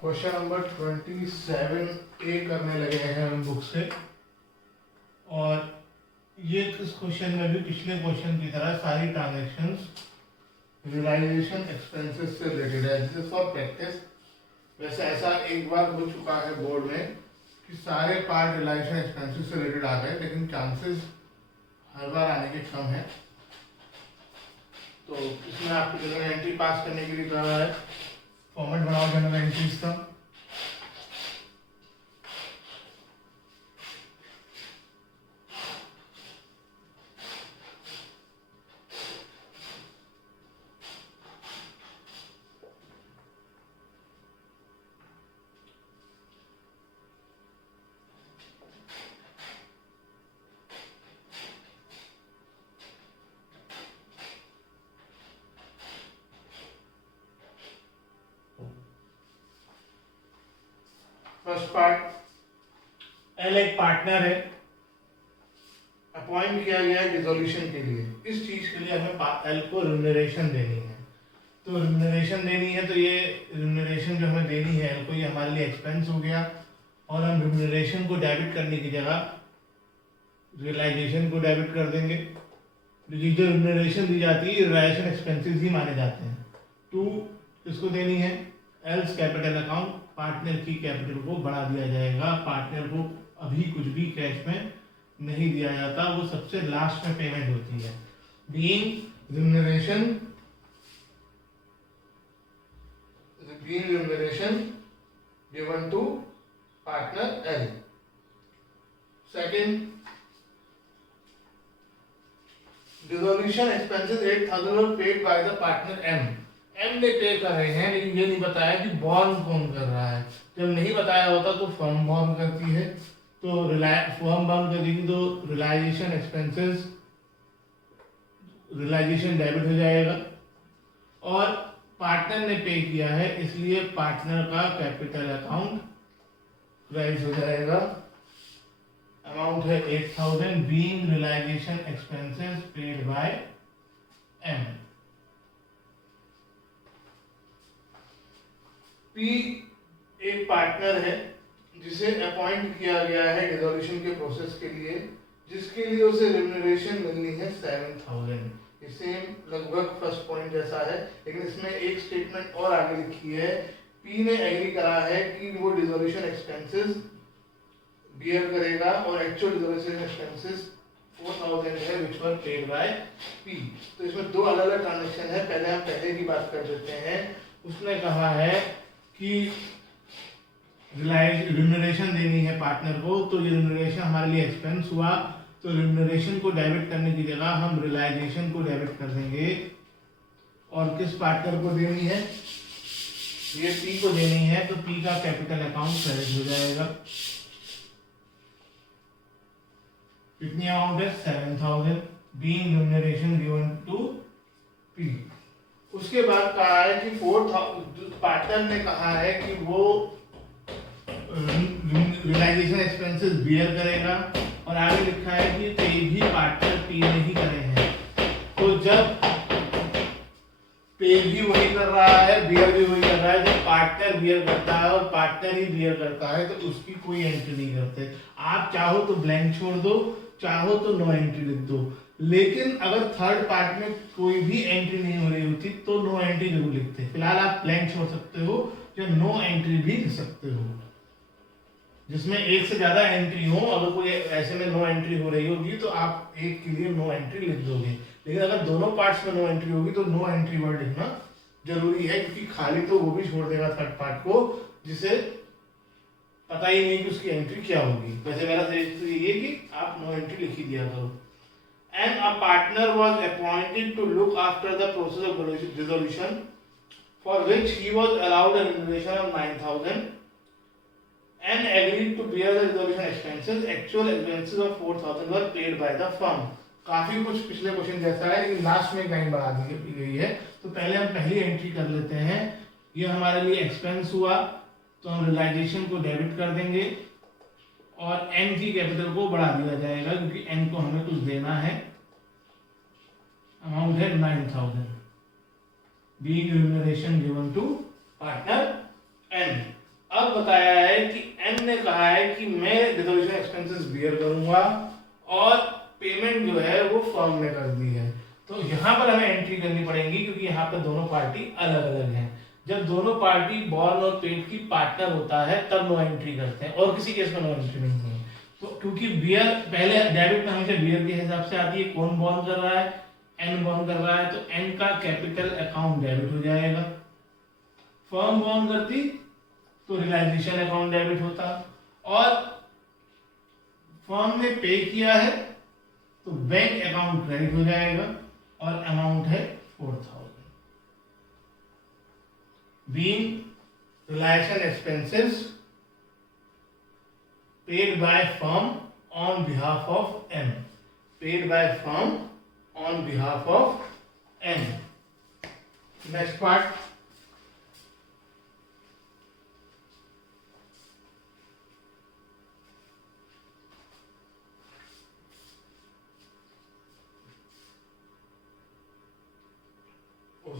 Question number 27A करने लगे हैं हम बुक से। और ये इस क्वेश्चन में भी पिछले क्वेश्चन की तरह सारी ट्रांजैक्शंस रियलाइजेशन एक्सपेंसेस से रिलेटेड है। This is for practice. वैसे ऐसा एक बार हो चुका है बोर्ड में कि सारे पार्ट रियलाइजेशन एक्सपेंसेस से रिलेटेड आ गए, लेकिन चांसेस हर बार आने के कम है। तो इसमें आपको जनरल एंट्री पास करने के लिए कहा है, फॉर्मेट बनाओ जनरल एंट्रीज का। फर्स्ट पार्ट, एल एक पार्टनर है, अपॉइंट किया गया है डिसोल्यूशन के लिए। इस चीज के लिए हमें एल को रिम्यूनरेशन देनी है। तो रिम्यूनरेशन देनी है, तो ये रिम्यूनरेशन जो हमें देनी है एल को, ये हमारे लिए एक्सपेंस हो गया। और हम रिम्यूनरेशन को डेबिट करने की जगह रियलाइजेशन को डेबिट कर देंगे। जो रिम्यूनरेशन दी जाती है रियलाइजेशन एक्सपेंसेस ही माने जाते हैं। टू किसको देनी है? एल्स कैपिटल अकाउंट, पार्टनर की कैपिटल को बढ़ा दिया जाएगा। पार्टनर को अभी कुछ भी कैश में नहीं दिया जाता, वो सबसे लास्ट में पेमेंट होती है। Being remuneration given to partner L. Second, dissolution expenses 8,000 were paid by the partner M. M ने पे कर रहे हैं, लेकिन ये नहीं बताया कि बॉर्न कौन कर रहा है। जब नहीं बताया होता तो फर्म बॉर्न करती है, तो फर्म बॉर्न करेगी तो रियलाइजेशन एक्सपेंसेस, रियलाइजेशन डेबिट हो जाएगा। और पार्टनर ने पे किया है, इसलिए पार्टनर का कैपिटल अकाउंट राइज हो जाएगा। अमाउंट है 8,000, being realisation expenses paid by M. P एक पार्टनर है जिसे अपॉइंट किया गया है डिसोल्यूशन के प्रोसेस के लिए, जिसके लिए उसे रिम्यूनरेशन मिलनी है 7,000। ये सेम लगभग फर्स्ट पॉइंट जैसा है, लेकिन इसमें एक स्टेटमेंट और आगे लिखी है। पी ने एग्री करा है कि वो डिसोल्यूशन एक्सपेंसेस बियर करेगा, और एक्चुअल डिसोल्यूशन एक्सपेंसेस 4,000 है which were paid by P. तो इसमें दो अलग अलग ट्रांजैक्शन है। पहले हम पहले की बात कर देते हैं। उसने कहा है कि रिम्यूनरेशन देनी है पार्टनर को, तो ये रिम्यूनरेशन हमारे लिए एक्सपेंस हुआ, तो रिम्यूनरेशन को डेबिट करने की जगह हम रियलाइजेशन को डेबिट कर देंगे। और किस पार्टनर को देनी है? ये पी को देनी है, तो पी का कैपिटल अकाउंट क्रेडिट हो जाएगा। कितनी अमाउंट है? 7,000, being remuneration given to P. उसके बाद कहा है कि 4,000 पार्टनर ने कहा है कि वो रियलाइजेशन एक्सपेंसेस बियर करेगा, और आगे लिखा है कि पे भी पार्टनर पी ने ही करे हैं। तो जब पे भी वही कर रहा है, बियर भी वही कर रहा है, जब पार्टनर बियर करता है और पार्टनर ही बियर करता है, तो उसकी कोई एंट्री नहीं करते। आप चाहो तो ब्लैंक छोड़ दो, चाहो तो नो एंट्री लिख दो। लेकिन अगर थर्ड पार्ट में कोई भी एंट्री नहीं हो रही होती तो नो एंट्री जरूर लिखते। फिलहाल आप ब्लैंक छोड़ सकते हो या नो एंट्री भी लिख सकते हो। जिसमें एक से ज्यादा एंट्री हो, अगर कोई ऐसे में नो एंट्री हो रही होगी तो आप एक के लिए नो एंट्री लिख दोगे। लेकिन अगर दोनों पार्ट्स में नो एंट्री होगी तो नो एंट्री वर्ड लिखना जरूरी है, क्योंकि खाली तो वो भी छोड़ देगा थर्ड पार्ट को, जिसे पता ही नहीं कि उसकी एंट्री क्या होगी। वैसे मेरा सजेशन ये है कि आप नो एंट्री लिख ही दिया करो। And a partner was appointed to look after the process of dissolution, for which he was allowed a remuneration of 9,000 and agreed to bear the dissolution expenses. Actual expenses of 4,000 were paid by the firm. काफी कुछ पिछले question जैसा है, लेकिन last में एक line बढ़ा दी गई है। तो पहले हम पहली एंट्री कर लेते हैं। ये हमारे लिए एक्सपेंस हुआ, तो हम रियलाइजेशन को डेबिट कर देंगे और एन की कैपिटल को बढ़ा दिया जाएगा, क्योंकि एन को हमें कुछ देना है। अमाउंट है 9,000, being remuneration given to partner N. अब बताया है कि एन ने कहा है कि मैं रिजर्वेशन एक्सपेंसेस बियर करूंगा और पेमेंट जो है वो फर्म ने कर दी है। तो यहाँ पर हमें एंट्री करनी पड़ेगी क्योंकि यहाँ पर दोनों पार्टी अलग अलग हैं। जब दोनों पार्टी बॉर्न और पेड की पार्टनर होता है तब नो एंट्री करते हैं, और किसी केस में नो एंट्री नहीं है। तो क्योंकि बियर पहले डेबिट में हमेशा बियर के हिसाब से आती है, कौन बॉर्न कर रहा है, एन बॉर्न कर रहा है, तो एन का कैपिटल अकाउंट डेबिट हो जाएगा। फर्म बॉर्न करती तो रियलाइजेशन अकाउंट डेबिट होता, और फर्म ने पे किया है तो बैंक अकाउंट क्रेडिट हो जाएगा, और अमाउंट है 4000। Being realisation expenses paid by firm on behalf of M, paid by firm on behalf of M. Next part.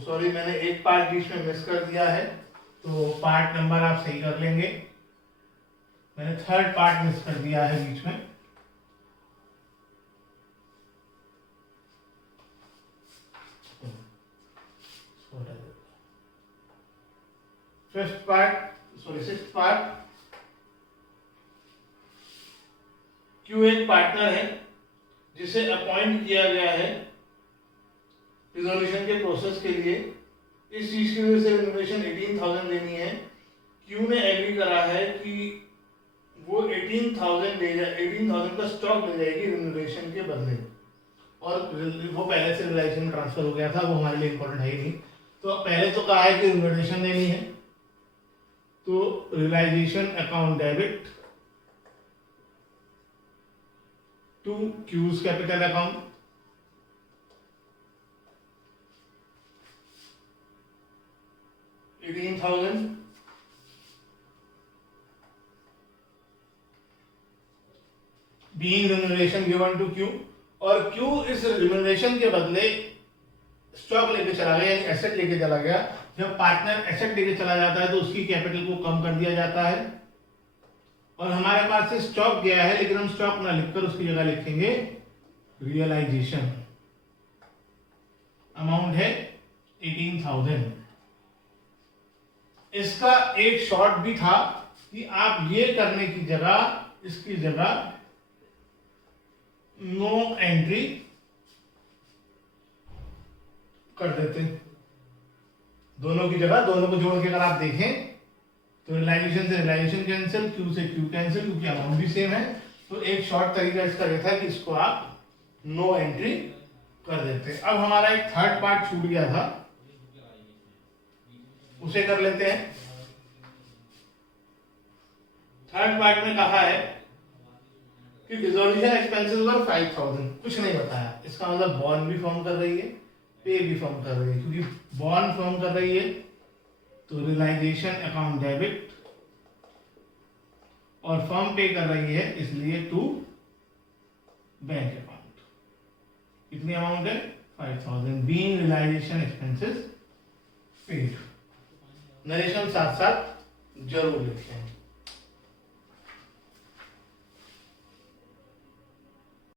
Sorry, मैंने एक पार्ट बीच में मिस कर दिया है, तो पार्ट नंबर आप सही कर लेंगे। मैंने थर्ड पार्ट मिस कर दिया है बीच में। Fifth part, sorry sixth part. Q एक पार्टनर है जिसे अपॉइंट किया गया है रिजोल्यूशन के प्रोसेस के लिए। इस चीज की वजह से रिनोवेशन 18,000 देनी है। क्यू ने एग्री करा है कि वो 18,000 का स्टॉक ले जाएगी रिनोवेशन के बदले, और वो पहले से रिलायंस में ट्रांसफर हो गया था, वो हमारे लिए इंपॉर्टेंट है ही नहीं। तो पहले तो कहा है कि रिनोवेशन देनी है, तो realisation account debit to Q's capital account, $18,000 being remuneration given to Q, और Q इस रिम्यूनरेशन के बदले स्टॉक लेके चला गया, यानी एसेट लेके चला गया। जब पार्टनर एसेट लेके चला जाता है तो उसकी कैपिटल को कम कर दिया जाता है, और हमारे पास से स्टॉक गया है, लेकिन हम स्टॉक ना लिखकर उसकी जगह लिखेंगे रियलाइजेशन। अमाउंट है 18,000। इसका एक शॉर्ट भी था कि आप ये करने की जगह इसकी जगह नो एंट्री कर देते। दोनों की जगह, दोनों को जोड़ के अगर आप देखें तो रियलाइजेशन से रियलाइजेशन कैंसिल, क्यू से क्यू कैंसिल, क्योंकि अमाउंट भी सेम है। तो एक शॉर्ट तरीका इसका ये था कि इसको आप नो एंट्री कर देते। अब हमारा एक थर्ड पार्ट छूट गया था, उसे कर लेते हैं। थर्ड पार्ट में कहा है कि डिसोल्यूशन एक्सपेंसेस वर 5,000, कुछ नहीं बताया। इसका मतलब बॉन्ड भी फॉर्म कर रही है, पे भी फॉर्म कर रही है। क्योंकि बॉन्ड फॉर्म कर रही है तो रियलाइजेशन अकाउंट डेबिट, और फर्म पे कर रही है इसलिए टू बैंक अकाउंट। कितनी अमाउंट है? 5,000 being realisation expenses paid. Narration साथ साथ जरूर लिखें।